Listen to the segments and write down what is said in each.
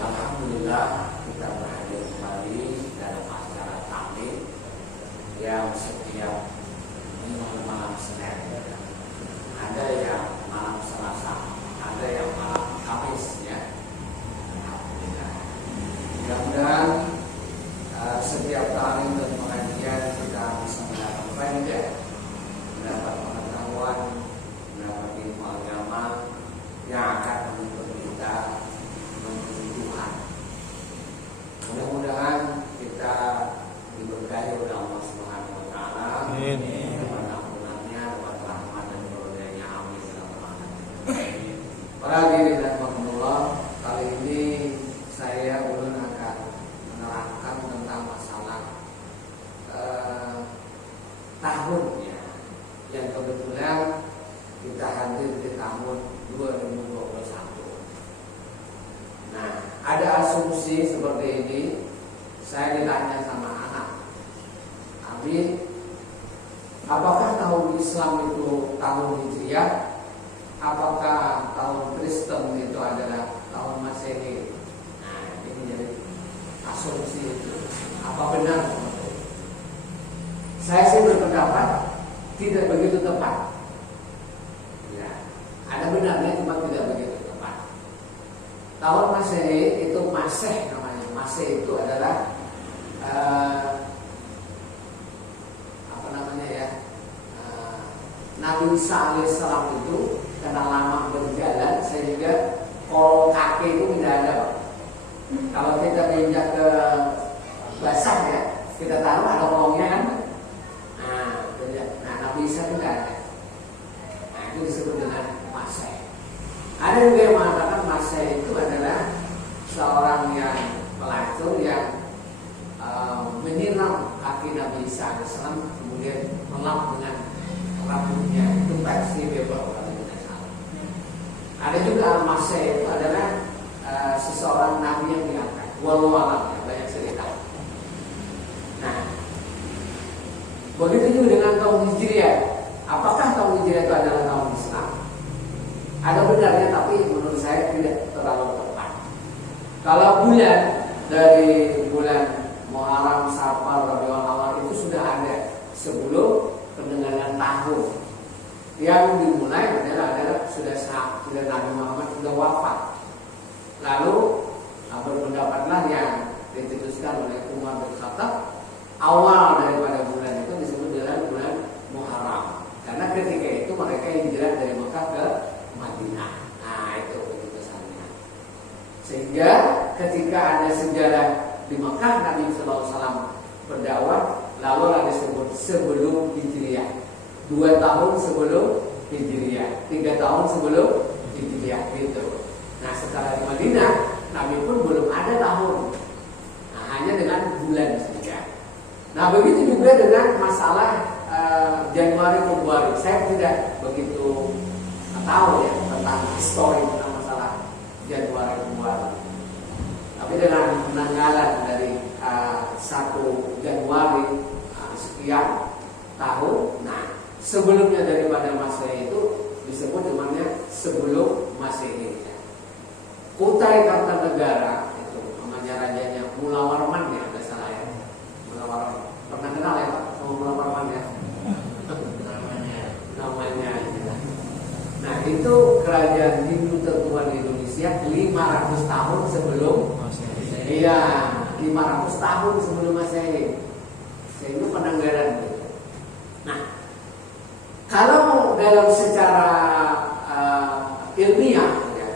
Alhamdulillah kita berhadir kembali dalam acara taklim yang setiap malam Senin, ada yang malam Selasa, ada yang malam Kamis ya. Alhamdulillah. Mudah-mudahan setiap taklim dan pengajian kita bisa mendapat faedah, mendapat pengetahuan, mendapat ilmu agama yang akan menuntut kita menuju Tuhan. Mudah-mudahan kita diberkahi oleh Allah Subhanahu wa taala. Amin. Dengan ampunannya, dengan rahmat dan karunia-Nya. Amin. Para hadirin dan rahmatullah, kali ini saya ulun akan menerangkan tentang masalah tahun ya, yang kebetulan kita hadir di tahun 2021. Nah, ada asumsi seperti ini. Saya ditanya sama anak, Abi, apakah tahun Islam itu tahun Hijriah? Apakah tahun Kristen itu adalah tahun Masehi? Nah, ini jadi asumsi itu. Apa benar? Saya sih berpendapat tidak begitu tepat. Ya, ada benarnya, cuma tidak begitu tepat. Tahun Masehi itu Maseh namanya. Maseh itu adalah Nabi Isa alaihissalam itu karena lama berjalan sehingga kalau kaki itu tidak ada. Kalau kita pinjak ke basah ya, kita taruh ada kolongnya kan. Nah, Nabi Isa itu tidak ada. Nah, itu disebut dengan Maseh. Ada juga yang mengatakan Maseh itu adalah seorang yang pelacur yang menyiram kaki Nabi Isa alaihissalam, kemudian melap dengan rambutnya. Itu versi Bible kalau tidak salah. Ada juga Al-Masih itu adalah seseorang nabi yang diangkat. Wallahu a'lam, ya, banyak cerita. Nah, begitu juga dengan tahun Hijriah. Apakah tahun Hijriah itu adalah tahun Islam? Ada benarnya, tapi menurut saya tidak terlalu tepat. Kalau bulan dari bulan Muharram, Safar, Rabiul Awal itu sudah ada sebelum pertengahan tahun. Yang dimulai adalah sudah Nabi Muhammad sudah wafat. Lalu berpendapatlah yang dicetuskan oleh Umar bin Khattab, awal daripada bulan itu disebut dengan bulan Muharram. Karena ketika itu mereka hijrah dari Mekah ke Madinah. Nah, itu keputusannya. Sehingga ketika ada sejarah di Mekah, Nabi SAW berdakwah, lalu disebut sebelum Hijriah. 2 tahun sebelum Hijriah, 3 tahun sebelum Hijriah gitu. Nah, setelah di Madinah, Nabi pun belum ada tahun. Nah, hanya dengan bulan saja. Nah, begitu juga dengan masalah Januari Februari. Saya tidak begitu tahu ya tentang histori tentang masalah Januari Februari. Tapi dengan penanggalan dari 1 Januari sekian tahun, nah sebelumnya daripada Masehi itu disebut namanya sebelum Masehi. Kutai Kartanegara itu namanya rajanya Mula Warman ya, ada salah ya. Mula Warman. Pernah kenal ya Pak sama Mula Warman ya? namanya. Nah, itu kerajaan Hindu tertua di Indonesia 500 tahun sebelum Masehi. Iya, 500 tahun sebelum Masehi. Sehingga penanggalan gitu. Nah, kalau dalam secara ilmiah ya,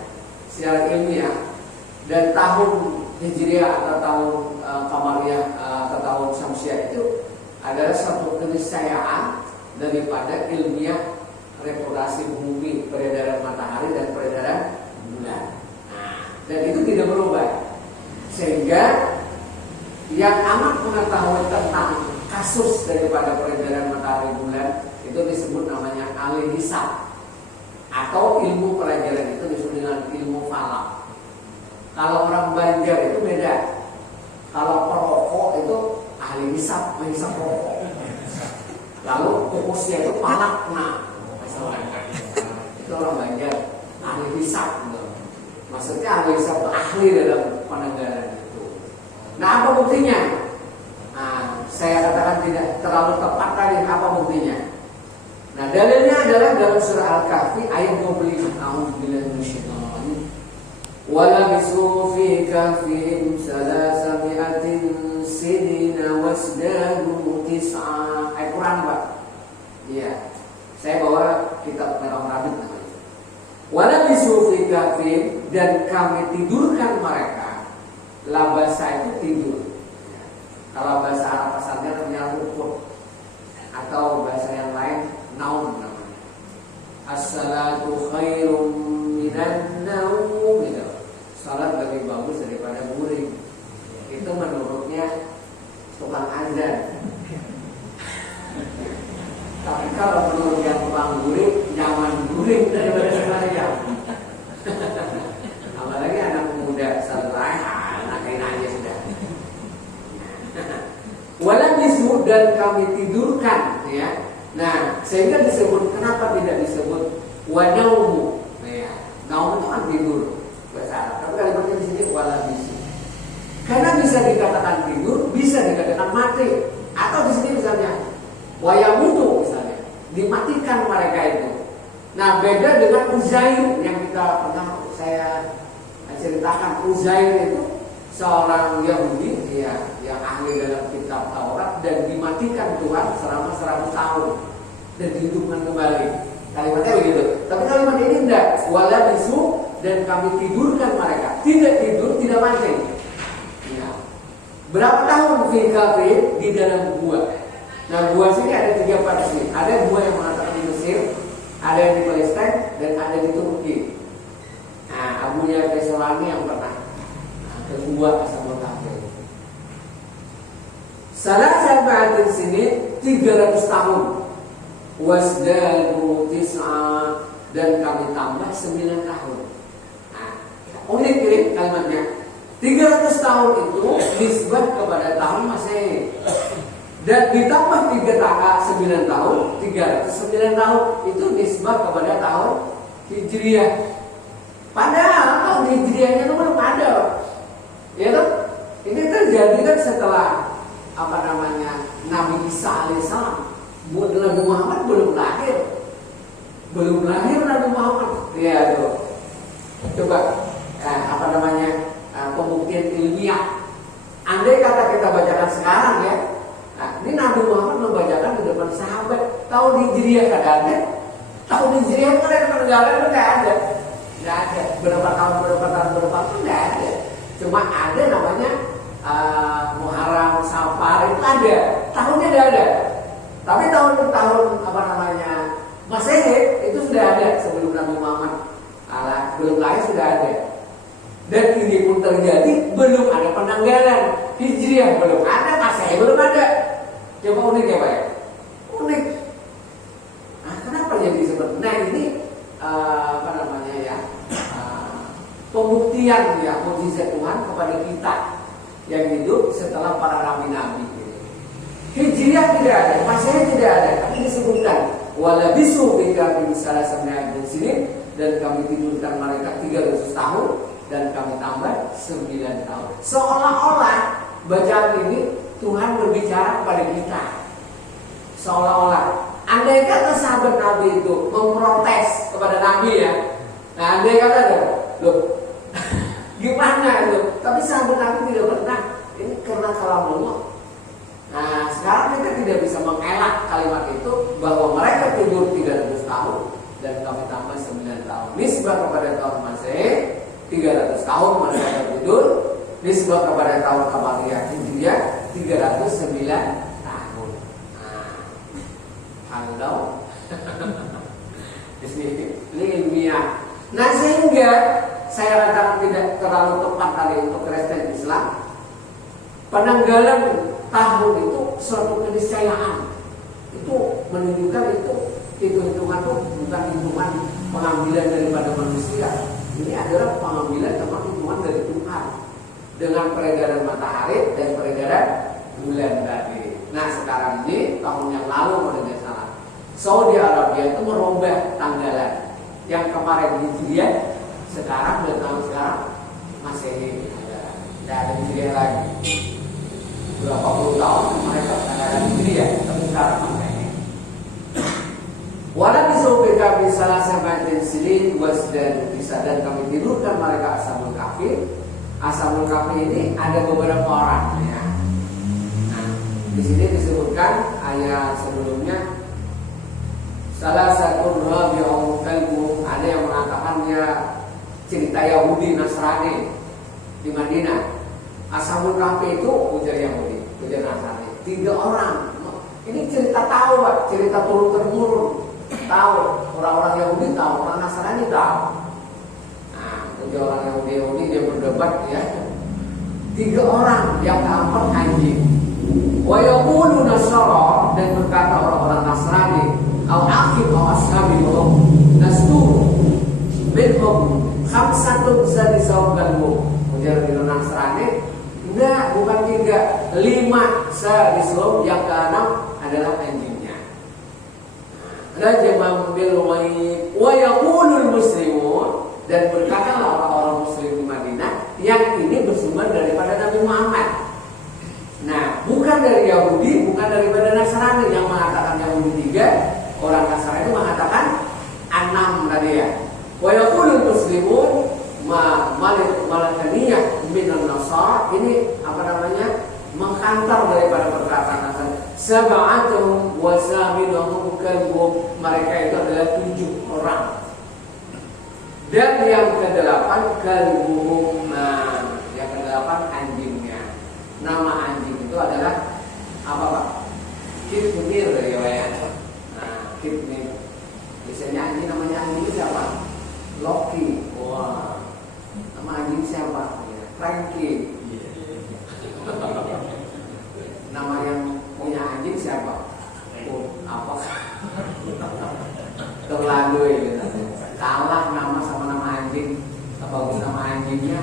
secara ilmiah dan tahun Hijriah atau tahun Qamariyah atau tahun Syamsiah itu adalah satu keniscayaan daripada ilmiah rotasi bumi, peredaran matahari dan peredaran bulan. Nah, dan itu tidak berubah. Sehingga yang amat mengetahui tentang kasus daripada peredaran matahari bulan itu disebut namanya ahli hisab, atau ilmu pelajaran itu disebut dengan ilmu falak. Kalau orang Banjar itu beda. Kalau perokok itu ahli hisab, menghisap rokok. Lalu fokusnya itu falak. Nah, itu orang Banjar. ahli hisab gitu. Maksudnya ahli hisab itu ahli dalam penanggalan itu. Nah, apa buktinya? Nah, saya katakan tidak terlalu tepat tadi, apa buktinya? Nah, dalilnya adalah dalam surah Al-Kahfi ayat 25. A'udzubillahi minasyaitonir rajim. Walabisu fi kahfihim salasami'atin sinina wasdadu tis'a. Ayat Quran, Pak. Iya. Saya bawa kitab Merah Rabit namanya. Walabisu fi kahfihim, dan kami tidurkan mereka. Labasa itu tidur. Kalau bahasa Arab asalnya namanya rukud, atau bahasa yang lain naum namanya. As-salatu khairum minan naum gitu. Salat lebih bagus daripada guring. Itu menurutnya tukang azan. Tapi kalau menurut yang tukang guring, nyaman guring daripada sembahyang. Apalagi anak muda salat anaknya aja sudah. Walabisu, dan kami tidurkan, ya. Nah, sehingga disebut, kenapa tidak disebut wanaumu? Ya, naum itu kan tidur bahasa Arab. Tapi kalimatnya di sini walabisu. Karena bisa dikatakan tidur, bisa dikatakan mati. Atau di sini misalnya wayamutu, misalnya dimatikan mereka itu. Nah, beda dengan Uzair yang kita pernah saya ceritakan. Uzair itu seorang Yahudi, ya, yang ahli dalam kitab Taurat, dan dimatikan Tuhan selama 100 tahun dan dihidupkan kembali. Kalimatnya begitu. Tapi kalimat ini tidak. Walabisu, dan kami tidurkan mereka. Tidak tidur, tidak mati. Ya. Berapa tahun fi kahfihim? Di dalam gua. Nah, gua sini ada 3 versi. Ada gua yang mengatakan di Mesir, ada yang di Palestina, dan ada di Turki. Nah, Abu Yahya Kesolani yang pernah kedua Ashabul Kahfi. Salah sampai sini 300 tahun. Wasdadu tis'a, dan kami tambah 9 tahun. Nah, unik ini kalimatnya. 300 tahun itu nisbah kepada tahun Masehi. Dan ditambah 9 tahun, 309 tahun itu nisbah kepada tahun Hijriah. Padahal tahun Hijriahnya itu belum ada. Ya kan? Ini terjadi kan setelah Nabi Isa alaihissalam. Nabi Muhammad belum lahir. Belum lahir Nabi Muhammad. Ya tuh. Coba pembuktian ilmiah. Andai kata kita bacakan sekarang ya. Nah, ini Nabi Muhammad membacakan di depan sahabat. Tahun Hijriah kada ada. Tahun Hijriah kan ada peninggalan itu nggak ada. Nggak ada. Berapa tahun itu nggak ada. Cuma ada namanya Muharram, Safar itu ada. Tahunnya tidak ada. Tapi tahun Masehi itu sudah ada sebelum Nabi Muhammad belum lahir sudah ada. Dan ini pun terjadi belum ada penanggalan. Hijriah belum ada, Masehi belum ada. Coba unik ya Pak ya? Unik. Nah, kenapa jadi seperti? Nah ini pembuktian ya mukjizat Tuhan kepada kita yang hidup setelah para nabi-nabi. Hijriah tidak ada, Masehi tidak ada, tapi disebutkan walabisu fi kahfihim salasami'atin sinin, dan kami tidurkan mereka 300 tahun dan kami tambah 9 tahun. Seolah-olah bacaan ini Tuhan berbicara kepada kita. Seolah-olah. Andai kata sahabat Nabi itu memprotes kepada Nabi ya. Nah, andai kata loh, gimana itu? Tapi sahabat Nabi tidak pernah. Ini karena kalamullah. Nah, sekarang kita tidak bisa mengelak kalimat itu bahwa mereka tidur 300 tahun dan kami tambah 9 tahun. Nisbah kepada tahun Masehi 300 tahun mereka tidur. Nisbah kepada tahun Qamariyah Hijriah 309 tahun. Nah, kalau ini ilmiah. Nah, sehingga saya katakan tidak terlalu tepat tadi untuk Kristen Islam. Penanggalan tahun itu suatu keniscayaan. Itu menunjukkan itu hitungan itu bukan hitungan pengambilan daripada manusia. Ini adalah pengambilan tempat hitungan dari Tuhan dengan peredaran matahari dan peredaran bulan tadi. Nah, sekarang ini tahun yang lalu kalau tidak salah, Saudi Arabia itu merubah tanggalan. yang kemarin Hijriah, sekarang 2 tahun sekarang Masehi. Tidak ada Hijriah lagi. Berapa puluh tahun mereka tidak ada Hijriah, tapi sekarang Masehi. Walau disopeka salah samatin silin wasdan bisa, dan kami tidurkan mereka Ashabul Kahfi. Ashabul Kahfi ini ada beberapa orang ya. Nah, di sini disebutkan ayat sebelumnya salah satu rabi'u kalbu, ada yang mengatakan dia cerita Yahudi Nasrani di Madinah. Ashabul Kahfi itu ujar Yahudi, ujar Nasrani. 3 orang. Ini cerita tahu, Pak, cerita turun-temurun. Tahu, orang-orang Yahudi tahu, orang Nasrani tahu. Nah, ujar orang Yahudi dia berdebat ya. 3 orang, yang keempat anjing. Wa yaqulu Nasara, dan berkata orang-orang Nasrani, au akhir au ashabi wa nastu minhum khamsatun sadisawgalmu. Ujar di Nasrani, enggak, bukan 3, 5 sadisawg, yang keenam adalah anjingnya. Rajamam bil wa yaqulul muslimun, dan berkatalah orang-orang muslim di Madinah yang ini bersumber daripada Nabi Muhammad. Nah, bukan dari Yahudi, bukan daripada Nasrani yang mengatakan Yahudi 3, orang Nasrani itu mengatakan 6 tadi ya. Wa yaqulul muslimun malakaniyah minan nasara, ini apa namanya? Mengkantar daripada perkataan Nasrani. Sab'atum wa saminuhum kalbum, mereka itu adalah 7 orang. Dan yang ke-8 kalbuhum, yang ke-8 anjingnya. Nama anjing itu adalah apa, Pak? Kitmir ya, Pak ya. Nah, Kitmir. Biasanya anjing, namanya anjing siapa? Loki. Wah. Nama anjing siapa? Frankie. Nama yang punya anjing siapa? Apa? Terlalu ya. Kalah nama sama nama anjing. Bagus nama anjingnya.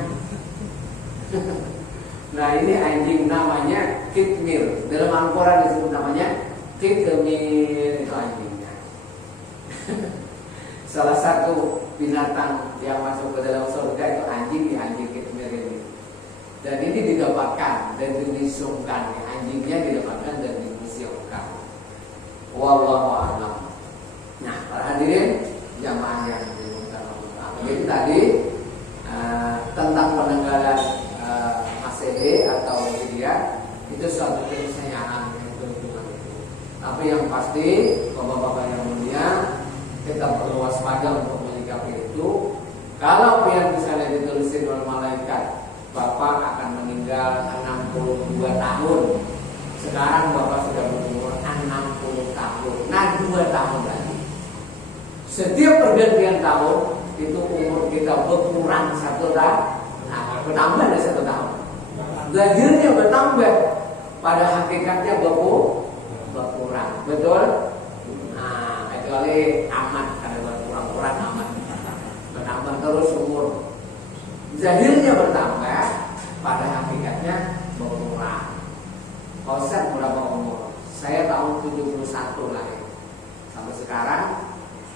Nah, ini anjing namanya Kitmir. Dalam Al-Quran disebut namanya Kitmir, itu anjingnya. Salah satu binatang yang masuk ke dalam surga itu anjing, di anjing Kitmir ini. Dan ini didapatkan dan dimuseumkan, anjingnya didapatkan dan dimuseumkan. Wallahu a'lam. Nah, para hadirin jamaah yang dimuliakan Allah. Jadi tadi tentang penanggalan Masehi atau Hijriah itu suatu keniscayaan itu. Tapi yang pasti, bapak-bapak yang mulia, kita perlu waspada untuk menyikapi itu. Kalau yang misalnya ditulisin oleh malaikat, Bapak akan meninggal 62 tahun. Sekarang Bapak sudah berumur 60 tahun. Nah, 2 tahun lagi. Setiap pergantian tahun itu umur kita berkurang 1 tahun. Nah, bertambah dari 1 tahun. Lahirnya bertambah, pada hakikatnya berkurang. Betul? Nah, kecuali amat, karena berkurang amat. Bertambah terus umur. Zahirnya bertambah, pada hakikatnya berkurang. Ustaz berapa umur? Saya tahun 71 lahir. Sampai sekarang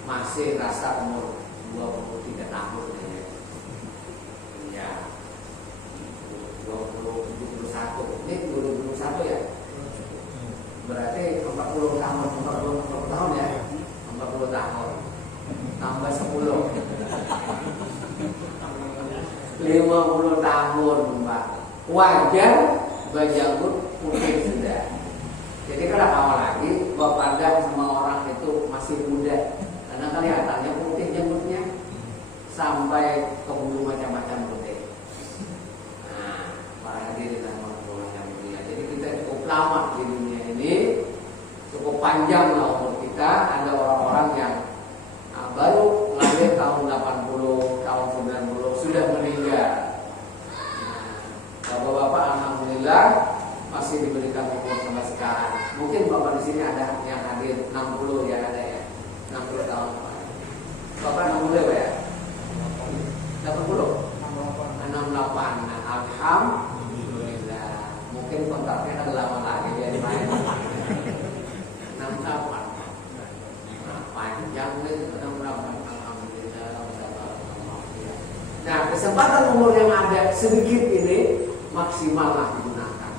masih rasa umur 23 tahun ya. 71. Ini 2021 ya. Berarti 40 tahun, 40 tahun ya. 40 tahun. Tambah 10. 50 tahun, Pak. Wajar berjanggut putih sudah. Jadi kalau awal lagi Bapak pandang semua orang itu masih muda, karena kelihatannya putih janggutnya sampai ke bulu macam-macam putih. Nah, para hadirin dan warahmatullahi wabarakatuh. Jadi kita cukup lama di dunia ini, cukup panjang lah umur kita. Ada orang-orang yang baru lahir tahun 80, tahun 90 sudah meninggal. Bapak-bapak alhamdulillah masih diberikan umur sampai sekarang. Mungkin Bapak di sini ada yang hadir 60 ya, ada ya. 60 tahun. Bapak 60 ya, Pak ya? 80 Nah, kesempatan umur yang ada sedikit ini maksimallah digunakan.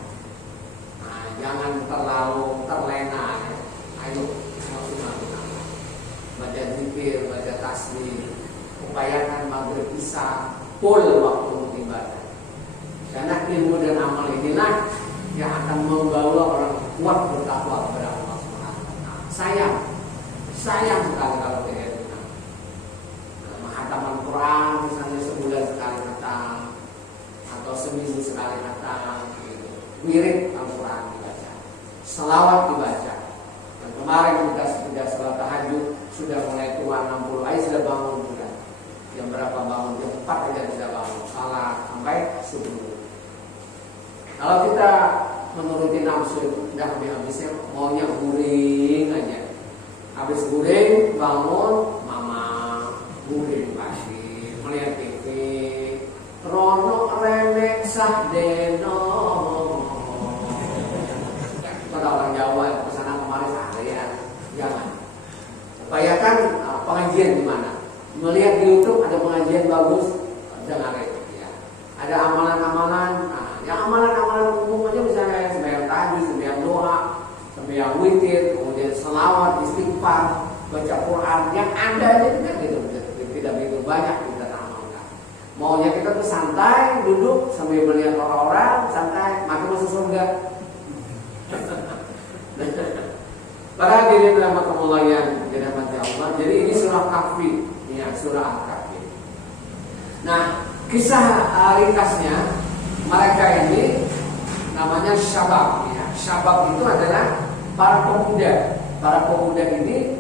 Nah, jangan terlalu terlena ya. Ayo maksimal gunakan. Baca zikir, baca tasbih, upayakan maghrib isya full waktu untuk ibadah. Karena ilmu dan amal inilah yang akan membawa orang kuat bertakwa kepada Allah Subhanahu wa taala. Sayang sekali kalau tidak digunakan. Menghatam Al-Quran misalnya sebulan sekali khatam atau seminggu sekali khatam, gitu. Wirid Al-Quran dibaca, selawat dibaca. Dan kemarin kita sholat tahajud sudah mulai tua 60 aja sudah bangun sudah. Jam berapa bangun? Jam 4 aja sudah bangun. Salat sampai subuh. Kalau kita menuruti nafsu tidak habis-habisnya maunya guring aja. Habis guring bangun mama guring lagi melihat TV. Rono renek sah deno. Kata orang Jawa kesana kemari ya. Jangan. Upayakan pengajian di mana? Melihat di YouTube ada pengajian bagus, jangan ya. Ada amalan-amalan. Yang amalan-amalan umum aja misalnya sembahyang tahajud, sembahyang doa, sembahyang witir, kemudian selawat, istighfar, baca Quran, yang ada aja tidak begitu banyak kita amalkan. Maunya kita tuh santai, duduk sambil melihat orang-orang, santai, mati masuk surga. Para hadirin rahimakumullah yang dirahmati Allah. Jadi ini surah Kahfi, ya surah Al-Kahfi. Nah, kisah ringkasnya mereka ini namanya syabab ya. Syabab itu adalah para pemuda. Para pemuda ini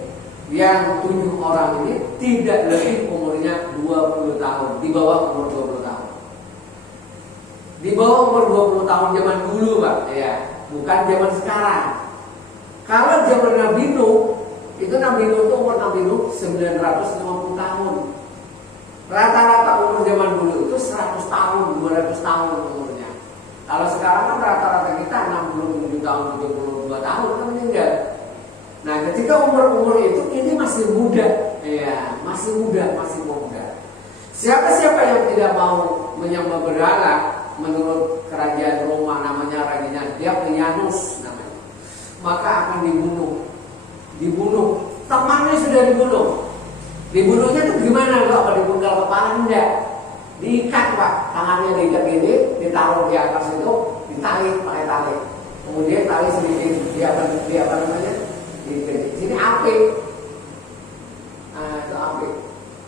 yang 7 orang ini tidak lebih umurnya 20 tahun, di bawah umur 20 tahun. Di bawah umur 20 tahun zaman dulu, Pak, ya. Bukan zaman sekarang. Kalau zaman Nabi Nuh, itu Nabi Nuh itu umur Nabi Nuh 950 tahun. Rata-rata umur zaman dulu itu 100 tahun, 200 tahun umurnya. Kalau sekarang kan rata-rata kita 67 tahun, 72 tahun kan meninggal. Nah, ketika umur-umur itu ini masih muda, ya, masih muda. Siapa-siapa yang tidak mau menyembah berhala menurut kerajaan Roma namanya rajanya Diocletianus namanya, maka akan dibunuh. Temannya sudah dibunuh. Dibunuhnya itu gimana? Apa dipenggal kepala? Enggak. Diikat, Pak. Tangannya diikat gini, ditaruh di atas itu, ditarik pakai tali. Kemudian tali sedikit di apa namanya? Di sini api. Nah, itu api.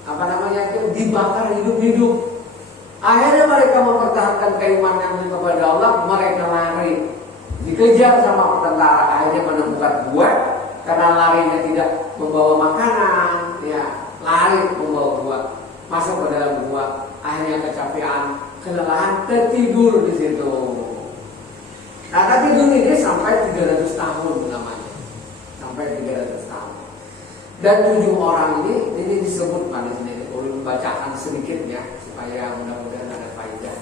Apa namanya? Itu dibakar hidup-hidup. Akhirnya mereka mempertahankan keimanan kepada Allah, mereka lari. Dikejar sama tentara, akhirnya menemukan gua karena larinya tidak membawa makanan, ya. Lari membawa gua, masuk ke dalam gua, akhirnya kecapean, kelelahan, tertidur di situ. Nah, tertidur ini sampai 300 tahun namanya, sampai 300 tahun. Dan 7 orang ini disebut pada sini. Boleh membacakan sedikit ya, supaya mudah-mudahan ada faedah.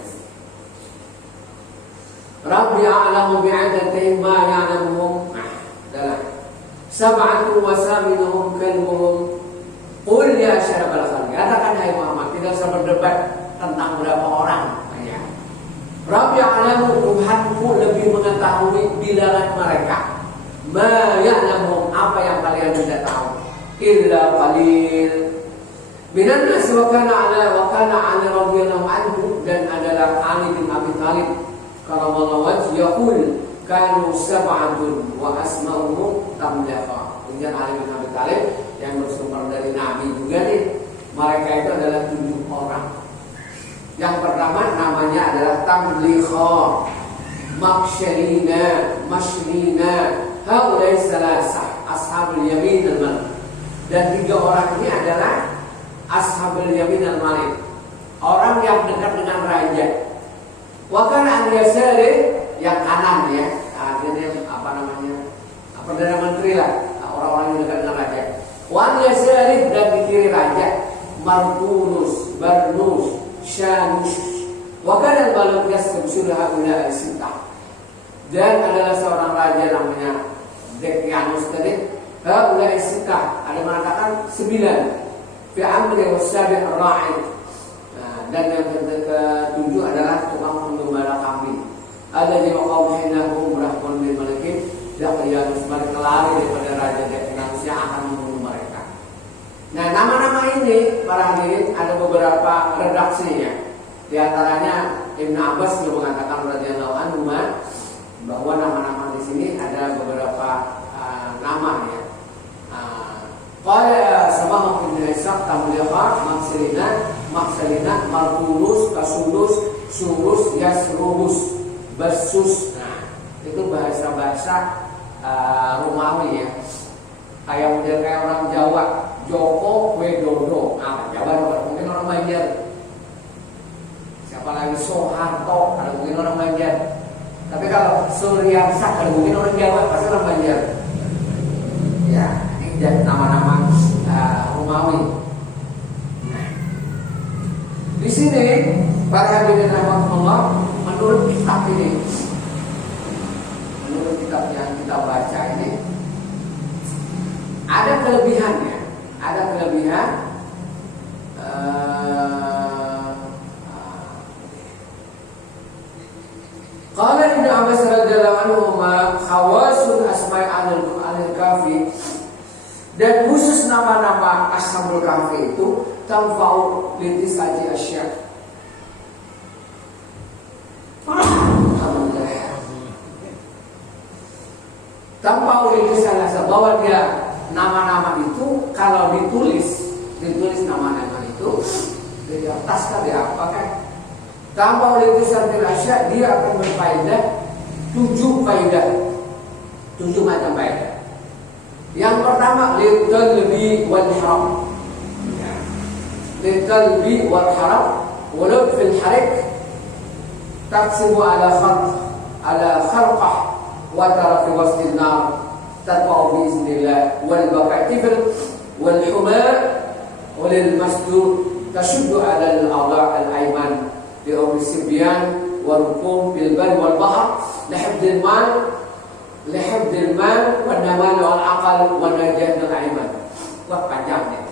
Rabbi a'lamu bi'adatihim ma ya'lamuhum. Nah, adalah sab'atu wa saminuhum kalbuhum. Qul ya syarabal khalqi. Katakan hai Muhammad, tidak usah berdebat tentang berapa orang. Ya. Rabbi a'lamu, Tuhanku lebih mengetahui bilangan mereka. Ma ya'lamuhum, apa yang kalian tidak tahu. Illa qalil. Minan nas wa kana Ali radhiyallahu anhu, dan adalah Ali bin Abi Thalib karamallahu wajhahu yaqul kanu sab'atun wa asma'uhum tamlaqa. Kemudian Ali bin Abi Thalib yang bersumber dari Nabi juga nih, mereka itu adalah 7 orang. Yang pertama namanya adalah Tamliqa, Maksharina, Mashrina, haulai salasah ashabul yamin al-malik. Dan 3 orang ini adalah ashabul yamin al-malik, orang yang dekat dengan raja. Wa kana al-yasari, yang kanan ya, artinya apa namanya? Perdana menteri lah, orang-orang yang dekat dengan raja. Wa al-yasari, dan di kiri raja, Martunus, Barnus, Shanus. Wa kana al-malik yastabshiru haula al-sittah. Dan adalah seorang raja namanya Diocletianus tadi. Haula al-sittah, ada mengatakan 9. Fi amri wasabi ar-ra'id. Dan lari daripada raja dan manusia akan membunuh mereka. Nah, nama-nama ini para hadirin ada beberapa redaksinya. Di antaranya Ibnu Abbas juga mengatakan radhiyallahu anhu bahwa nama-nama di sini ada beberapa nama ya. Qala sama Ibnu Ishaq Tamliqa Maksalina Markulus Kasulus Surus Yasrubus Basus. Nah, itu bahasa-bahasa Romawi ya. Kayak orang Jawa, Joko Widodo. Jawa mungkin orang Banjar. Siapa lagi Soeharto, kalau mungkin orang Banjar. Tapi kalau Suryansa, kalau mungkin orang Jawa, pasti orang Banjar. Ya, ini jadi nama-nama Romawi. Nah, di sini para hadirin rahmatullah, menurut kitab ini, menurut kitab yang kita baca ini, ada kelebihannya, ada kelebihan. Qala Ibnu Abbas radhiyallahu anhu khawasul asma'i al-kahfi, dan khusus nama-nama ashabul kahfi itu tanfa'u litisati asya. Tanfa'u litisati asya, bahwa dia nama-nama itu kalau ditulis nama-nama itu di atas kan apa kan? Tanpa oleh tulisan Asya, dia akan berfaedah 7 faedah, 7 macam faedah. Yang pertama litalbi wal haram, litalbi wal haram, walau fil harik taksibu ala kharqah wa tarafi wasdil nar tatba'u bi iznillah wal baqatifil wal humar walil masdur tashuddu ala al-a'dha' al-ayman bi'umri sibyan warqum bil bar wal bahr lihifdil mal wal namal wal aqal wal najat al iman. Wah, panjang nih.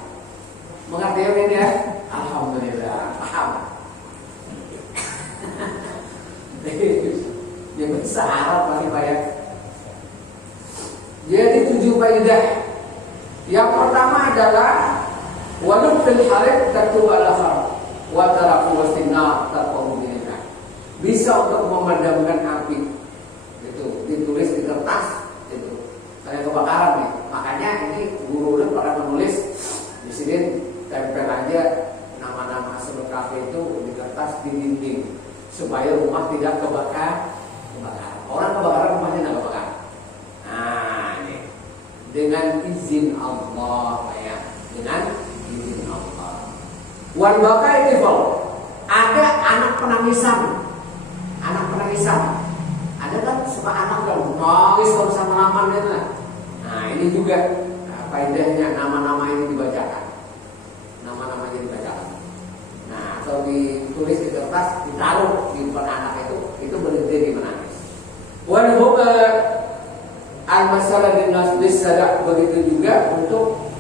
Mengerti ini ya? Alhamdulillah, paham. Dia bahasa Arab paling banyak. Jadi 7 faedah. Yang pertama adalah walub fil harik tatu ala khar wa taraku wastina tatqawmina. Bisa untuk memadamkan api. Itu ditulis di kertas itu. Kayak kebakaran nih. Makanya ini guru para penulis di sini tempel aja nama-nama ashabul kahfi itu di kertas di dinding supaya rumah tidak kebakaran. Orang kebakaran rumahnya tidak kebakaran. Nah, ini dengan izin Allah ya, dengan izin Allah. Wan bakai tifal, ada anak penangisan. Ada kan suka anak kan nangis kalau sama laman gitu. Nah, ini juga faedahnya nama-nama ini dibacakan. Nama-namanya dibacakan. Nah, atau ditulis di kertas, ditaruh di depan anak itu berhenti di menangis. Wan huba al-masalah bin sadak, begitu juga untuk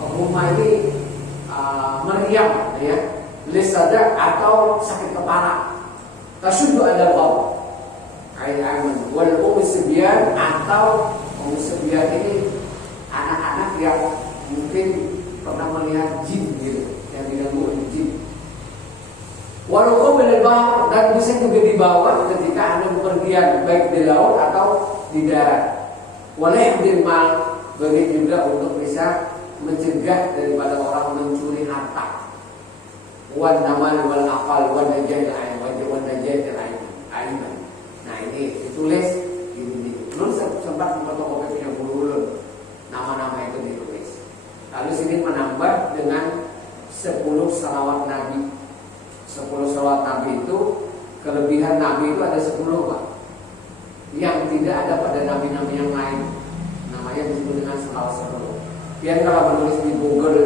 rumah ini meriam ya, lisadak atau sakit kepala. Tasyuddu ala qaw. Ayat wal umsibyan, atau umsibyan ini anak-anak yang mungkin pernah melihat jin gitu, yang diganggu oleh jin. Walau bil-bahr, dan bisa juga dibawa ketika Anda bepergian baik di laut atau di darat. Waleh bil mal, begitu juga untuk bisa mencegah daripada orang mencuri harta. Wan namal wal aqal wan najat al-aiman. Nah, ini ditulis ini. Dulu sempat fotokopi punya guru nama-nama itu ditulis. Lalu sini menambah dengan 10 salawat Nabi. 10 salawat Nabi itu, kelebihan Nabi itu ada 10 Pak, yang tidak ada pada nabi-nabi yang lain. Namanya disebut dengan salawat 10. Biar kalau menulis di Google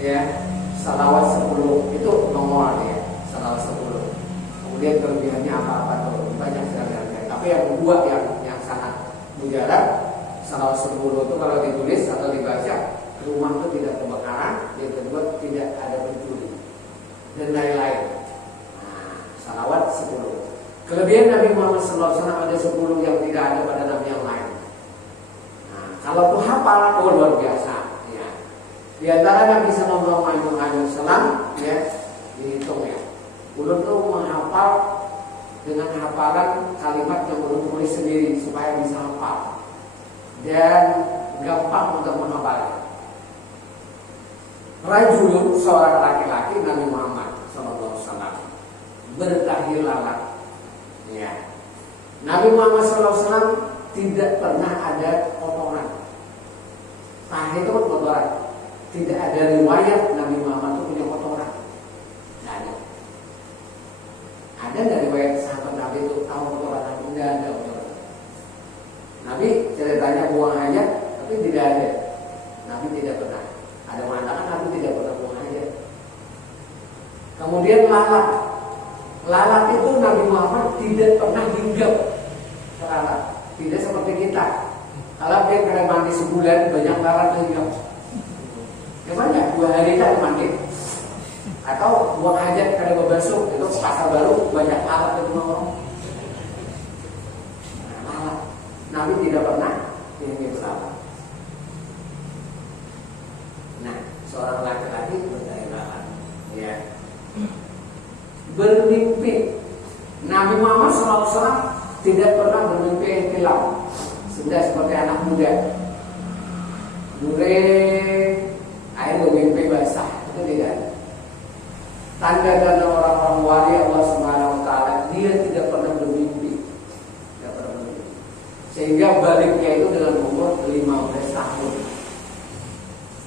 ya, salawat 10 itu nomor ya, salawat 10. Kemudian kelebihannya apa-apa tuh banyak sekali. Tapi yang kedua yang sangat mujarab, salawat 10 itu kalau ditulis atau dibaca, rumah itu tidak kebakaran. Yang kedua, tidak ada pencuri dan lain-lain. Salawat 10. Kelebihan Nabi Muhammad SAW ada 10 yang tidak ada pada nabi yang lain. Nah, kalau tuh hafal, luar biasa. Ya. Di antara Nabi Sallallahu Alaihi Wasallam, ya, dihitung ya. Ulun tuh menghafal dengan hafalan kalimat yang ulun tulis sendiri supaya bisa hafal dan gampang untuk menghafal. Rajulun, seorang laki-laki, Nabi Muhammad Sallallahu Alaihi Wasallam, bertahi lalat. Ya. Nabi Muhammad Sallallahu Alaihi Wasallam tidak pernah ada kotoran. Tahi itu kan kotoran. Tidak ada riwayat Nabi Muhammad itu punya kotoran. Tidak ada. Ada dari riwayat sahabat Nabi itu tahu kotoran Nabi? Tidak ada kotoran. Nabi ceritanya buang hajat, tapi tidak ada. Nabi tidak pernah. Ada mengatakan Nabi tidak pernah buang hajat. Kemudian lalat. Lalat itu Nabi Muhammad tidak pernah hinggap ke lalat. Tidak seperti kita. Kalau dia kena mandi sebulan banyak lalat hinggap. Ya banyak, 2 hari tak mandi. Atau buang hajat kena berbasuh, itu pasar baru banyak lalat itu orang. Nah, lalat. Nabi tidak pernah hinggap lalat. Nah, seorang laki-laki bertahi lalat. Ya. Bermimpi. Nabi Muhammad SAW tidak pernah bermimpi ihtilam. Sudah seperti anak muda. Dure air bermimpi basah, itu tidak. Tanda-tanda orang-orang wali Allah Subhanahu Wa Taala, dia tidak pernah bermimpi. Tidak pernah bermimpi. Sehingga baliknya itu dengan umur 15 tahun.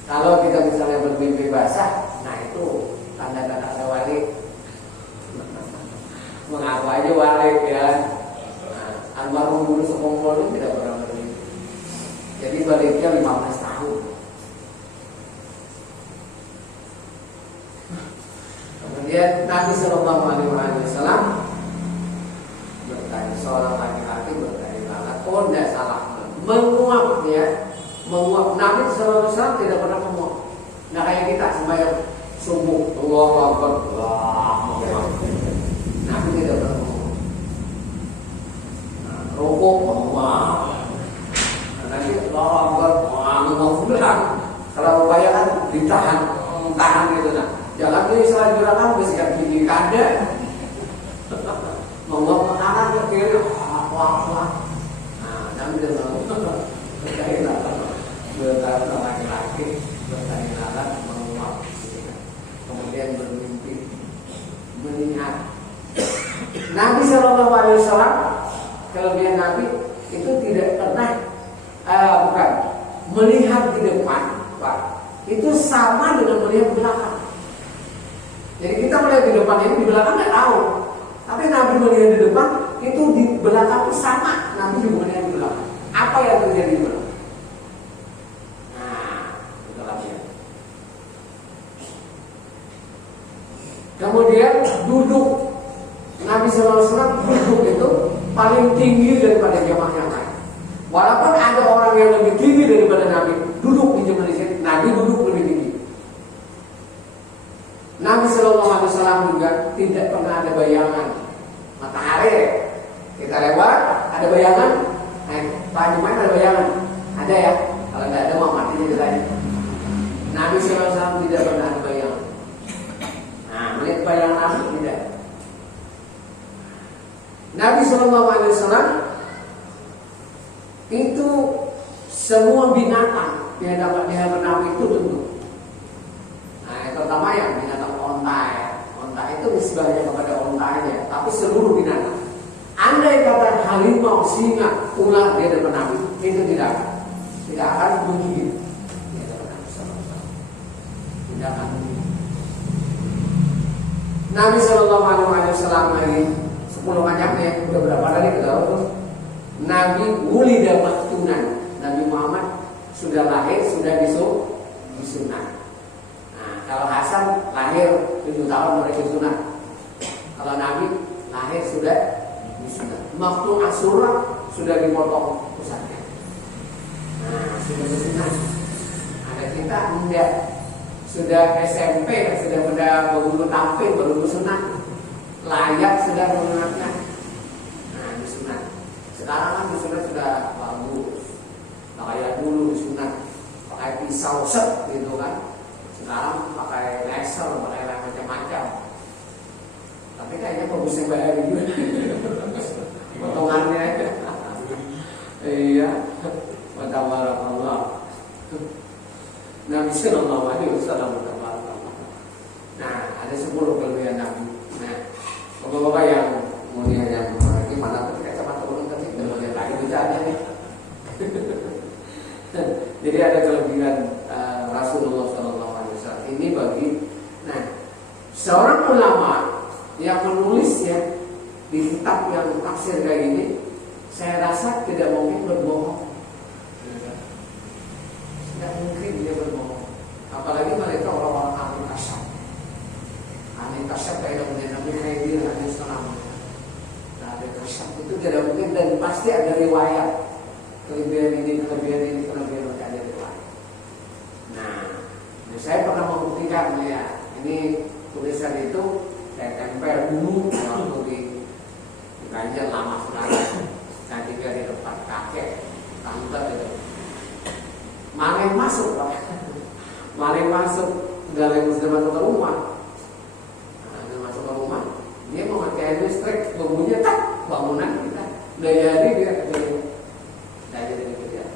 Kalau kita misalnya bermimpi basah, nah itu tanda-tanda ada wali. Mengaku aja wali ya. Nah, almarhum dulu sekongkol itu tidak pernah bermimpi. Jadi baliknya 15 tahun. Kemudian Nabi Sallallahu Alaihi Wasallam bertanya, seorang laki-laki bertanya lalat, oh tidak salah, menguap ya, menguap. Nabi Sallallahu Alaihi Wasallam tidak pernah menguap. Nah kayak kita sembahyang subuh, Allahu Akbar, Nabi tidak pernah menguap. Rukuk menguap. Nanti Allahu Akbar, menguap ulang. Kalau bayangkan ditahan, tahan gitu nah. Jangan tuh istilah gerakan bersikap gini kada. Menguap ke kanan ke kiri, wah. Nah, Nabi tidak bertahi lalat, bertahi laki-laki, bertahi lalat, menguap. Kemudian bermimpi, melihat. Nabi Sallallahu Alaihi Wasallam, kelebihan Nabi itu tidak pernah bukan melihat di depan, Pak. Itu sama dengan melihat di belakang. Jadi kita melihat di depan ini, di belakang nggak tahu. Tapi Nabi melihat di depan, itu di belakang sama. Nabi juga melihat di belakang. Apa yang terjadi di belakang? Nah, itu latihan. Kemudian duduk. Nabi SAW duduk itu paling tinggi daripada jamaah yang lain. Walaupun ada orang yang lebih tinggi daripada Nabi, duduk di jamaah ini, Nabi duduk lebih tinggi. Nabi Sallallahu Alaihi Wasallam juga tidak pernah ada bayangan matahari. Kita lewat, ada bayangan. Pak Jumat ada bayangan, ada ya. Kalau tidak ada mau mati ceritanya. Nabi Sallallahu Alaihi Wasallam tidak pernah ada bayangan. Nah, melihat bayangan Nabi tidak. Nabi Sallallahu Alaihi Wasallam itu semua binatang di hadapan Nabi itu tunduk. Nah, yang pertama ya binatang onta ya. Onta itu nisbahnya kepada onta aja, tapi seluruh binatang. Andai kata harimau, singa, ular di hadapan Nabi, itu tidak akan menggigit di hadapan Nabi Sallallahu Alaihi Wasallam. Tidak akan menggigit. Nabi Sallallahu Alaihi Wasallam lagi 10 macamnya, udah berapa kali kita tahu. Nabi wulida maktunan. Nabi Muhammad sudah lahir, sudah disunat. Kalau Hasan lahir 7 tahun mulai disunat. Kalau Nabi lahir sudah disunat. Waktu Asyura sudah dipotong pusatnya. Nah, sudah disunat. Ada kita enggak. Sudah SMP, sudah baru tampil, baru disunat. Layak sudah menunatkan. Nah, disunat. Sekarang kan disunat sudah bagus. kayak dulu disunat pakai pisau set gitu kan. Sekarang pakai laser, pakai macam-macam. Tapi kayaknya bagusnya bayar juga. Potongannya. Iya. Tabarakallah. Nabi sallallahu alaihi wasallam. Nah, ada 10 kelebihan Nabi. Nah, bapak-bapak yang mulia yang gimana tuh kacamata ulun tadi kalau lihat lagi bisa aja nih. Jadi ada kelebihan Rasulullah sallallahu alaihi wasallam ini bagi seorang ulama yang menulis ya di kitab yang tafsir kayak gini, saya rasa tidak mungkin berbohong. Tidak mungkin dia berbohong. Apalagi mereka orang-orang ahli kasyaf. Ahli kasyaf kayak Nabi Khidir alaihi salam. Nah, ahli kasyaf itu tidak mungkin dan pasti ada riwayat kelebihan ini, kelebihan ada riwayat. Nah, saya pernah membuktikan ya. Ini tulisan itu saya tempel dulu waktu di kajian lama sekali. Nah, juga di depan kakek, tante itu. Maling masuk Pak. Maling masuk dari masuk ke rumah. Nah, dia masuk ke rumah, dia memakai listrik, bunyinya tak bangunan kita. Daya hari dia kecil. Daya jadi kecil.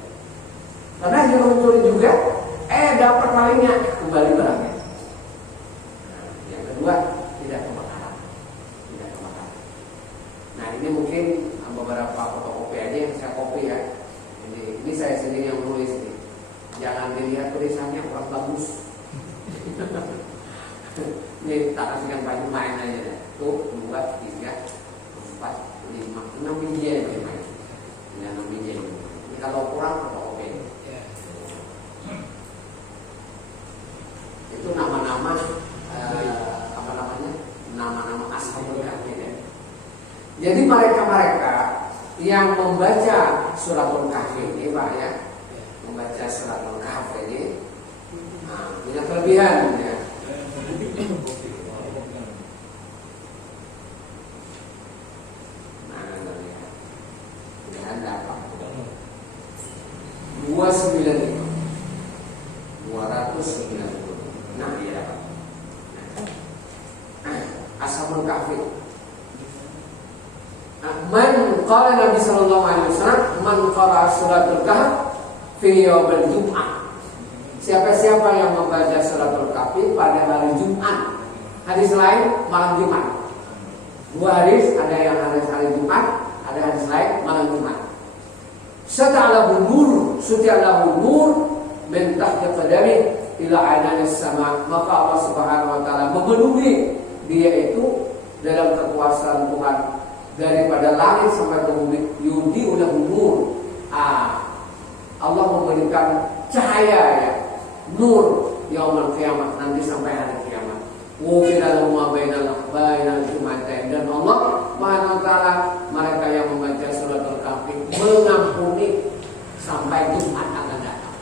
Karena dia mencuri juga, dapat malingnya kembali barangnya. Nah, yang kedua tidak kebakaran. Nah, ini mungkin beberapa fotokopi aja yang saya copy ya. Ini saya sendiri yang nulis ini. Jangan dilihat tulisannya kurang bagus. Ini tak kasihkan baju main aja deh. Tuh 2, 3, 4, 5, 6 biji ya main. Ini 6 biji. Ini kalau kurang fotokopi. Itu nama-nama apa namanya? Nama-nama ashabul kahfi ya. Jadi mereka yang membaca suratul kahfi ini Pak ya, membaca suratul kahfi ini punya kelebihan ya. Nah, lihat. Kelebihan dapat 295. Nah, iya dapat. Ashabul kahfi. Man qala Nabi sallallahu alaihi wasallam man qara suratul kahf fi yaumil jum'ah. Siapa-siapa yang membaca suratul kahfi pada hari Jumat. Hadis lain malam Jumat. 2 hadis, ada yang hari Jumat, ada hadis lain malam Jumat. Sata'alahu nur, suti'alahu nur min tahti qadami ila ananis sama. Maka Allah Subhanahu wa taala memenuhi dia itu dalam kekuasaan Tuhan daripada langit sampai ke bumi. Yudi udah nur. Allah memberikan cahaya ya, nur yaumul qiyamah, nanti sampai hari kiamat. Wufira ma bainal jumatain, dan Allah Subhanahu wa taala mereka yang membaca suratul kahfi mengampuni sampai Jumat akan datang.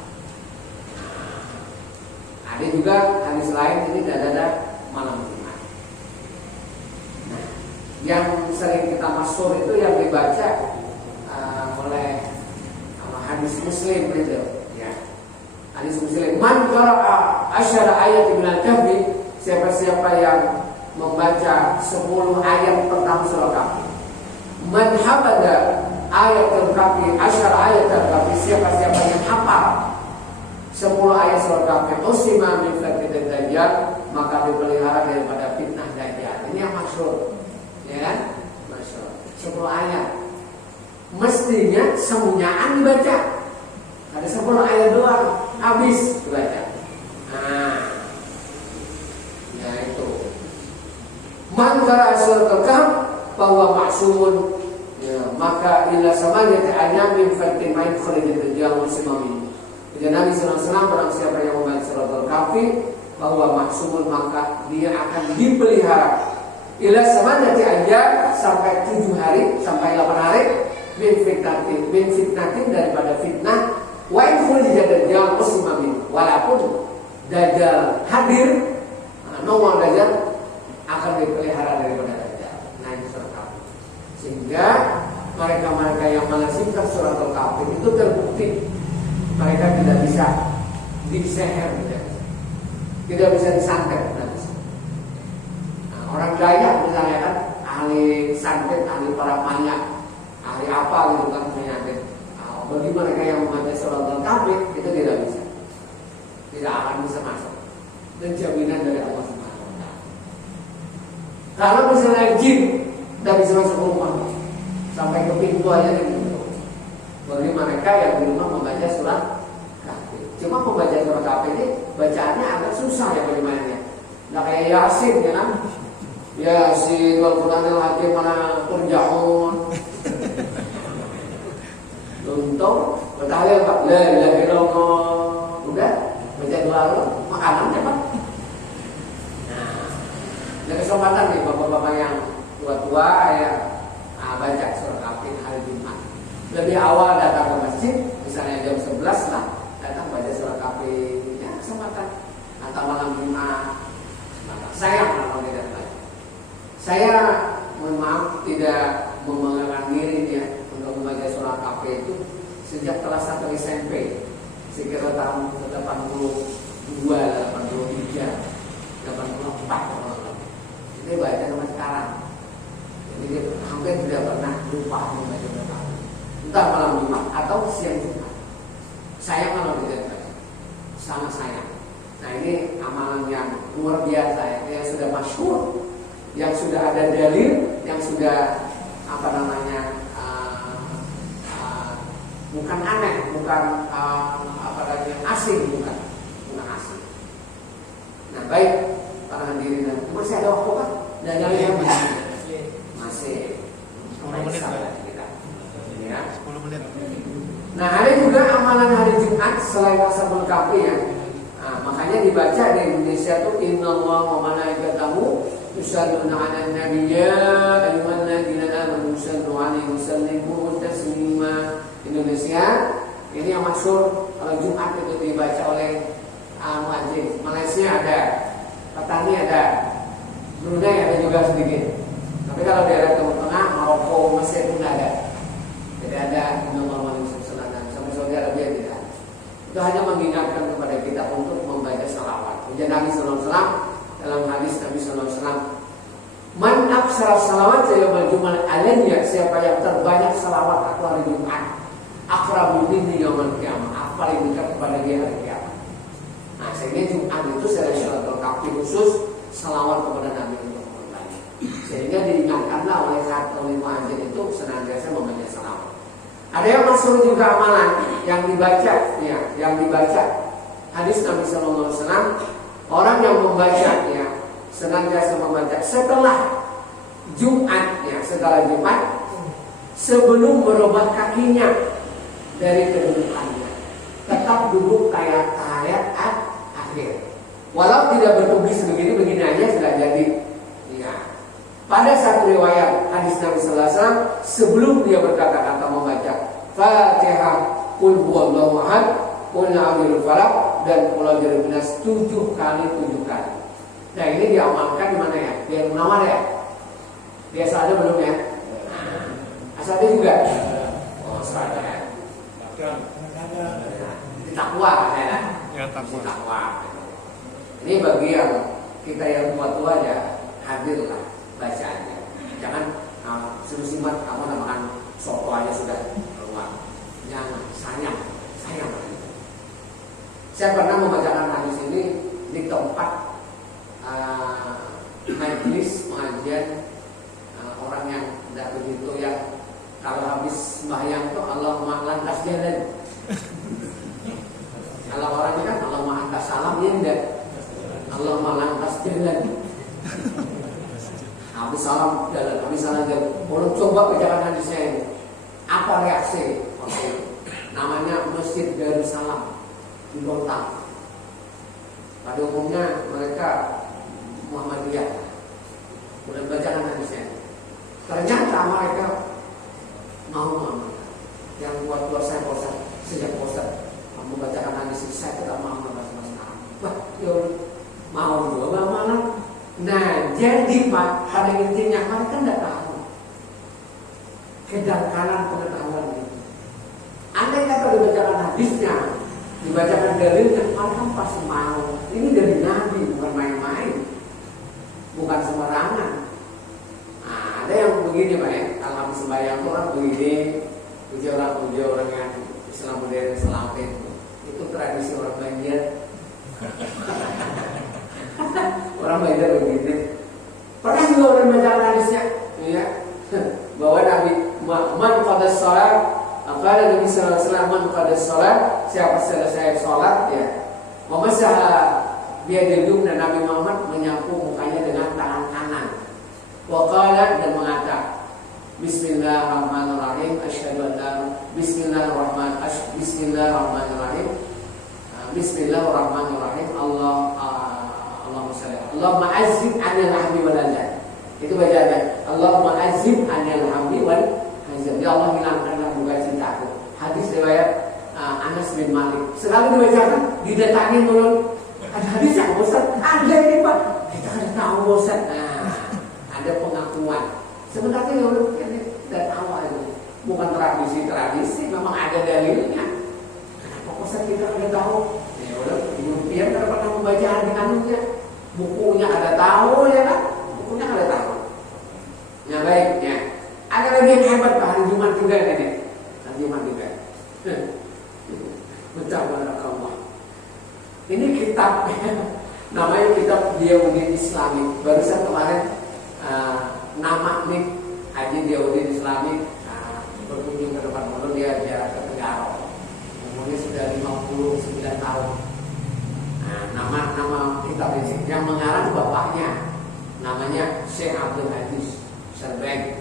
Ada juga hadis lain ini ada malam Jumat. Nah, yang sering kita masyhur itu yang dibaca oleh hadis Muslim itu ya. Hadis Muslim, man qara'a asyara ayat min al-kahfi, siapa-siapa yang membaca 10 ayat pertama surah Kahfi. Man hafadha ayat al-kahfi asyara ayat al-kahfi, siapa-siapa yang hafal 10 ayat surah Kahfi, usima min fitnatil dajjal, maka dipelihara daripada fitnah dajjal. Ini yang masyhur. Ya kan? Masyhur. 10 ayat. Mestinya semuanyaan dibaca. Ada 10 ayat doang, habis dibaca. Nah, ya itu. Man qara'a suratul kahf bahwa maksumun, ya, maka ila samanya ta'anya min fatimain kharijat dajjal muslimin. Jadi Nabi sallallahu alaihi wasallam, barang siapa yang membaca suratul kahfi bahwa maksumun, maka dia akan dipelihara ila samanya ta'anya sampai 7 hari, sampai 8 hari. Min fitnatin daripada fitnah, wa in khulija dajjal muslimin, walaupun dajjal hadir, nongol dajjal akan dipelihara daripada dajjal. Nah, ini surat Kahfi. Sehingga mereka yang melazimkan suratul Kahfi itu terbukti mereka tidak bisa diseher, tidak bisa disantet. Nah, orang Dayak misalnya kan ahli santet, ahli parapanya, ahli apa gitu kan penyakit. Nah, bagi mereka yang membaca surat Al-Kahfi itu tidak bisa, tidak akan bisa masuk. Dan jaminan dari Allah Subhanahu wa Ta'ala. Kalau misalnya jin tidak bisa masuk rumah, sampai ke pintu aja ditutup. Bagi mereka yang di rumah membaca surat Kahfi. Cuma membaca surat Kahfi ini bacaannya agak susah ya bagaimana. Nah kayak Yasin ya kan? Yasin wal Qur'anil Hakim mana turja'un. Untung bertahlil Pak. La ilaha illallah. Udah baca doa lu, makanan cepat. Nah, ada kesempatan nih bapak-bapak yang tua-tua ya baca surat Kahfi hari Jumat. Lebih awal datang ke masjid, misalnya jam 11 lah, datang baca surat Kahfi, ya kesempatan. Atau malam Jumat, sayang kalau tidak baca. Saya mohon maaf tidak membanggakan diri ya untuk membaca surat Kahfi itu sejak kelas 1 SMP, sekitar tahun 82, 83, 84. Ini baca sampai sekarang. Jadi hampir tidak pernah lupa membaca surat Kahfi. Entah malam Jumat atau siang Jumat. Sayang kalau tidak baca, sangat sayang. Nah ini amalan yang luar biasa ya, yang sudah masyhur, yang sudah ada dalil, yang sudah apa namanya bukan aneh, bukan apa namanya asing, bukan asing. Nah baik para hadirin, masih ada waktu kan? Dan yang masih 10 menit kita. Ya. 10 menit. Nah ada juga amalan hari Jumat selain Ashabul Kahfi ya. Nah, makanya dibaca di Indonesia tuh Innallaha wa malaikatahu yusholluna 'alan nabiyyi ayyuhalladzina amanu shallu 'alaihi wa sallimu taslima. Indonesia ini yang masyhur kalau Jumat itu dibaca oleh muadzin. Malaysia ada, Petani ada, Brunei ada juga sedikit. Tapi kalau daerah Timur Tengah, Maroko, Mesir pun ada. Tidak ada Innallaha wa malaikatahu sampai Saudi Arabia tidak. Itu hanya mengingatkan kepada kita untuk membaca salawat. Ujian Nabi Sallallahu Alaihi Wasallam dalam hadis Nabi Sallallahu Alaihi Wasallam, man aksara salawat yaumul Jumat alayya, siapa yang terbanyak salawat aku hari Jumat, akrabu minni yaumul qiyamah, paling dekat kepada dia hari kiamat. Nah, sehingga Jumat itu secara Salatul Kahfi khusus salawat kepada Nabi untuk berbanyak. Sehingga diingatkanlah oleh muadzin itu senantiasa membaca salawat. Ada yang masuk juga amalan yang dibaca, ya, yang dibaca hadis Nabi Sallallahu Alaihi Wasallam, orang yang membaca, ya, senantiasa membaca setelah Jumat, ya, setelah Jumat, sebelum merubah kakinya dari kedudukannya, tetap duduk kayak tahiyat akhir. Walau tidak bertubis begini aja sudah jadi. Ya. Pada satu riwayat hadis Nabi Sallallahu Alaihi Wasallam, sebelum dia berkata atau membaca Fatihah, Qul huwallahu ahad, Qul a'udzu falaq dan Qul a'udzu binas 7 kali. Nah ini diamalkan di mana ya? Di Munawar ya? Biasa ada belum ya? Asal juga. Oh, saja ya. Di takwa ya. Ya, takwa. Ini bagi yang kita yang tua-tua ya hadirlah bacaannya. Jangan simat kamu namakan soto aja sudah keluar. Jangan sayang. Saya pernah membacakan hadis ini di tempat majelis pengajian orang yang tidak begitu, yang kalau habis sembahyang tuh Allahumma lantas jalan. Kalau orang ini kan Allahumma antas salam ya enggak. Allahumma lantas jalan. Habis salam jalan. Kalau coba bacakan hadisnya ini, apa reaksi? Namanya Masjid Darussalam di Bontang. Pada umumnya mereka Muhammadiyah. Udah bacakan hadisnya. Ternyata mereka mau yang buat saya bosan, sejak bosan membacakan hadis ini, saya tidak mau membahas masalah. Wah, ya mau juga malah. Nah, jadi Pak, pada intinya mereka tidak tahu kedangkalan pengetahuan ini. Andai kata dibacakan hadisnya, dibacakan dalilnya, mereka pasti mau. Ini dari Nabi, bukan main-main, bukan sembarangan. Nah, ada yang begini Pak ya, kalau habis sembahyang tuh orang begini, puji orang yang Islam modern Islamin, itu tradisi orang Banjar. Orang Banjar begini. Pernah juga orang baca hadisnya, ya, bahwa Nabi man qadas salat, ada Nabi sallallahu alaihi wasallam man qadas salat, siapa selesai salat ya, memasaha biyadil dan Nabi Muhammad menyapu mukanya dengan tangan kanan. Wa qala dan mengatakan Bismillahirrahmanirrahim asyhadu an la Bismillahirrahmanirrahim. Bismillahirrahmanirrahim. Allahumma shalli Allahumma azib 'anil hamdi wal azan. Itu bacaannya. Allahumma azib 'anil hamdi wal azan. Ya Allah, hilangkanlah duka cintaku. Hadis riwayat Anas bin Malik. Sekali dibacakan didatangi menurut ada hadis yang Ustaz, ada ini Pak. Kita kan tahu Ustaz. Nah, ada pengakuan. Sebenarnya ini dari awal itu bukan tradisi, memang ada dalilnya. Kenapa Ustaz kita ada tahu? Ya udah, European kan pernah membaca anunya, bukunya ada tahu ya kan? Bukunya ada tahu. Ya baiknya. Ada lagi yang hebat Pak, hari Jumat juga ini. Hari Jumat juga. Betul. Ini kitab namanya kitab Diyauddin Islami. Barusan kemarin nama nih Haji Diyauddin Islami berkunjung ke depan mulut dia ke Tegarong. Umurnya sudah 59 tahun. Nama kitab ini yang mengarang bapaknya namanya Syekh Abdul Aziz Serbeng,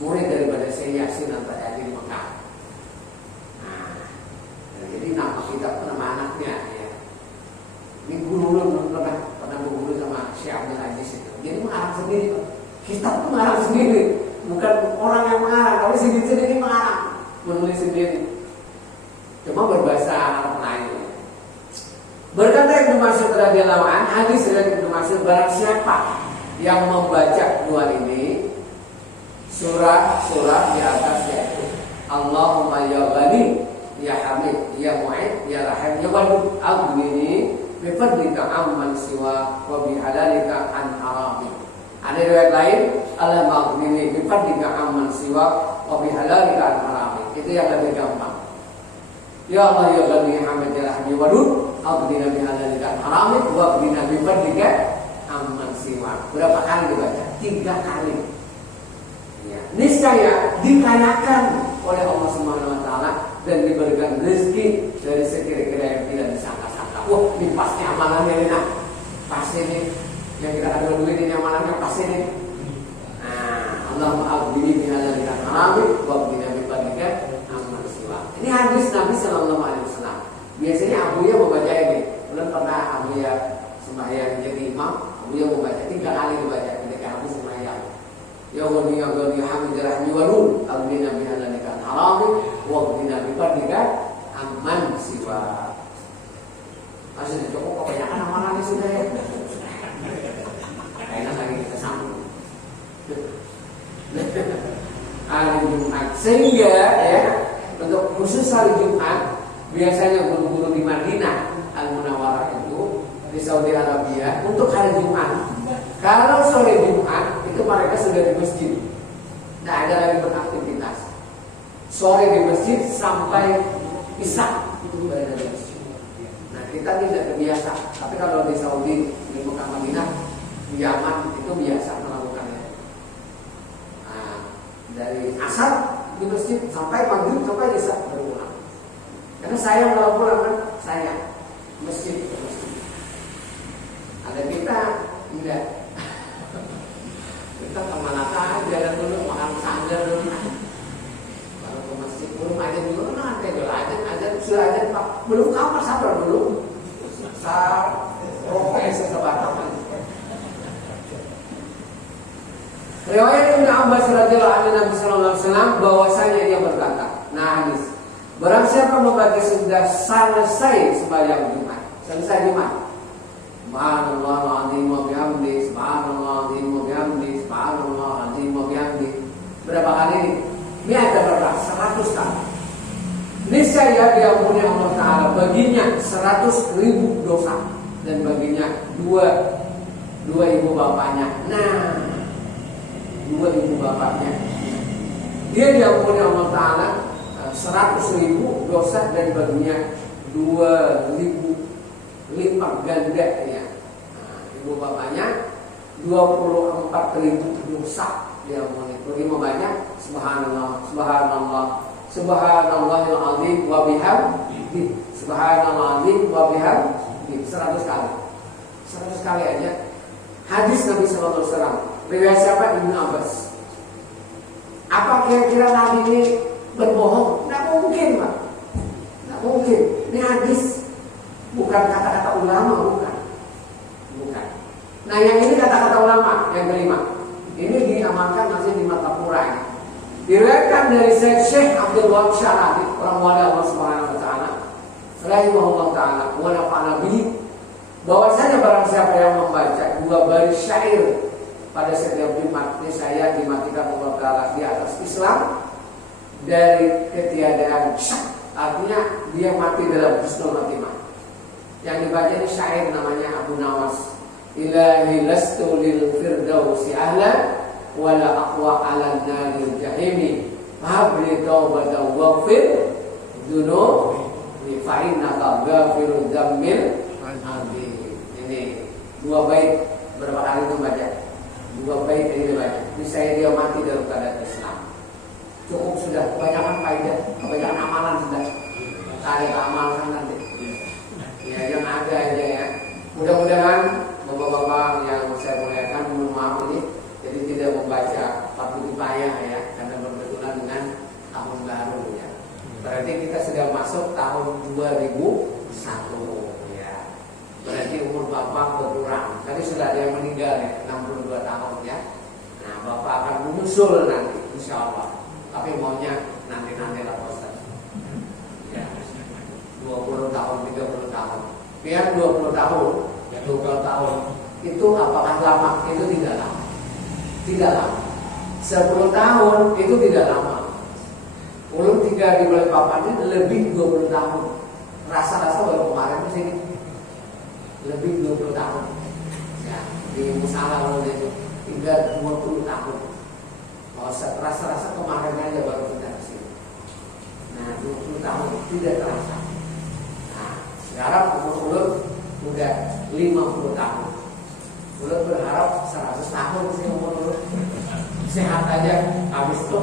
murid daripada Syekh Yasin Al-Badani di Mekah. Jadi nama kitab nama anaknya ya. Ini guru pernah berguru sama Syekh Abdul Aziz itu. Jadi mengarang sendiri, kitab itu mengarang sendiri, bukan orang yang mengarang, tapi sendiri mengarang, menulis sendiri. Cuma berbahasa Arab Melayu. Berkata Ibnu Mas'ud radhiyallahu anhu, hadis dari Ibnu Mas'ud, barang siapa yang membaca dua ini, surah di atas yaitu Allahumma ya Ghani, ya Hamid, ya Mu'id, ya Rahim, ya Wadud, Al-Ghini bifadlika amman siwa wa bihalalika an harami. Ada riwayat lain, Allahumma Ghini bifadlika amman siwa wa bihalalika an harami. Itu yang lebih gampang. Ya Allah ya Ghani, Hamid, ya Rahim, ya Wadud, Al-Ghini bihalalika an harami wa Ghini bifadlika amman siwa. Berapa kali dibaca? 3 kali. Ya. Niscaya dikayakan oleh Allah Subhanahu wa taala dan diberikan rezeki dari sekira-kira yang tidak disangka-sangka. Wah, ini pasti amalannya ini nah. Pasti ini yang kita ada duit ini amalannya pasti ini. Nah, Allahumma aghfirli min hadzalika harami wa qina min fadlika amman siwa. Ini hadis Nabi sallallahu alaihi wasallam. Biasanya Abuya membaca ini. Belum pernah Abuya sembahyang jadi imam, Abuya membaca 3 kali dibaca ketika habis sembahyang. Ya Ghani ya Ghani Hamid Rahmi Walud Al-Ghina bihadzalika harami wa qina bi fadlika amman siwa. Masih cukup kebanyakan amalannya sudah ya. Enak lagi kita sambung. Hari Jumat sehingga ya untuk khusus hari Jumat biasanya guru-guru di Madinah Al-Munawwarah itu di Saudi Arabia untuk hari Jumat. Kalau sore Jumat itu mereka sudah di masjid, tidak ada lagi beraktivitas. Sore di masjid sampai Isya berada di masjid. Nah kita tidak terbiasa, tapi kalau di Saudi, di Mekah Madinah, di Yaman itu biasa melakukannya. Nah, dari asar di masjid sampai maghrib sampai Isya baru pulang. Karena saya kalau pulang kan saya masjid. Ada kita tidak. Kita kemana aja dulu makan sandal dulu. Kalau ke masjid belum aja dulu nanti dulu aja sudah aja Pak. Belum kamar sabar dulu. Rokok sebatang. Riwayat Ibnu Abbas radhiyallahu anhu Nabi sallallahu alaihi wasallam bahwasanya dia berkata, nah hadis, barang siapa membaca sudah selesai sembahyang Jumat, selesai Jumat, Subhanallahul wa bihamdi, subhanallahul wa bihamdi, subhanallahul wa bihamdi. Berapa kali ini? Ini ada berapa? 100 kali. Niscaya sudah diampuni Allah Ta'ala baginya 100.000 dosa, dan baginya dua ibu bapaknya. Nah, dua ibu bapaknya, dia diampuni Allah Ta'ala 100.000 dosa, dan baginya 2.000 lipat ganda ya. Nah, ibu bapaknya 24.000 dosa diampuni. Bagaimana banyak? Subhanallah, subhanallah, subhanallahil azim wa bihamdihi, subhanallahil azim wa bihamdihi, 100 kali. 100 kali aja. Hadis Nabi sallallahu alaihi wasallam. Riwayat siapa? Ibnu Abbas. Apa kira-kira Nabi ini berbohong? Tidak mungkin, Pak. Tidak mungkin. Ini hadis, bukan kata-kata ulama, bukan. Nah, yang ini kata-kata ulama yang kelima. Ini diamalkan masih di mata Quran. Diriwayatkan dari Syekh Abdul Wahab Syarani, orang wali Allah Subhanahu wa taala, rahimahullah taala, wa nafa'ana bihi, bahwasanya barang siapa yang membaca 2 baris syair pada setiap Jumat, ini saya dimatikan Allah taala di atas Islam dari ketiadaan syak, artinya dia mati dalam husnul khatimah. Yang dibaca ini syair namanya Abu Nawas. Ilahi lastu lil firdausi ahla wala aqwa ala naril jahimi habli taubatan waghfir dunubi fa innaka ghafirud dzambil azim. Ini 2 bait, berapa kali itu baca? 2 bait ini dibaca. Ini saya dia mati dalam keadaan Islam. Cukup sudah, kebanyakan faedah, kebanyakan amalan sudah. Saya amalkan nanti. Ya, yang ada aja ya. Mudah-mudahan bapak-bapak yang saya muliakan, mohon maaf ini jadi tidak membaca Fardu Kifayah ya, karena berkebetulan dengan tahun baru ya. Berarti kita sudah masuk tahun 2001 ya. Berarti umur bapak berkurang. Tadi sudah ada yang meninggal ya, 62 tahun ya. Nah, bapak akan menyusul nanti insya Allah. Tapi maunya nanti lah Ustaz. Ya, 20 tahun, 30 tahun. Biar 20 tahun. 20 tahun itu apakah lama? Itu tidak lama. Tidak lama. 10 tahun itu tidak lama. Ulun tinggal di Balikpapan ini lebih 20 tahun. Rasa-rasa baru kemarin di sini lebih 20 tahun. Ya, di Musala ulun itu tinggal 20 tahun. Oh, rasa-rasa kemarin aja baru kita di sini. Nah, 20 tahun tidak terasa. Nah, sekarang umur ulun udah 50 tahun. Ulun berharap 100 tahun sih umur ulun. Sehat aja. Habis itu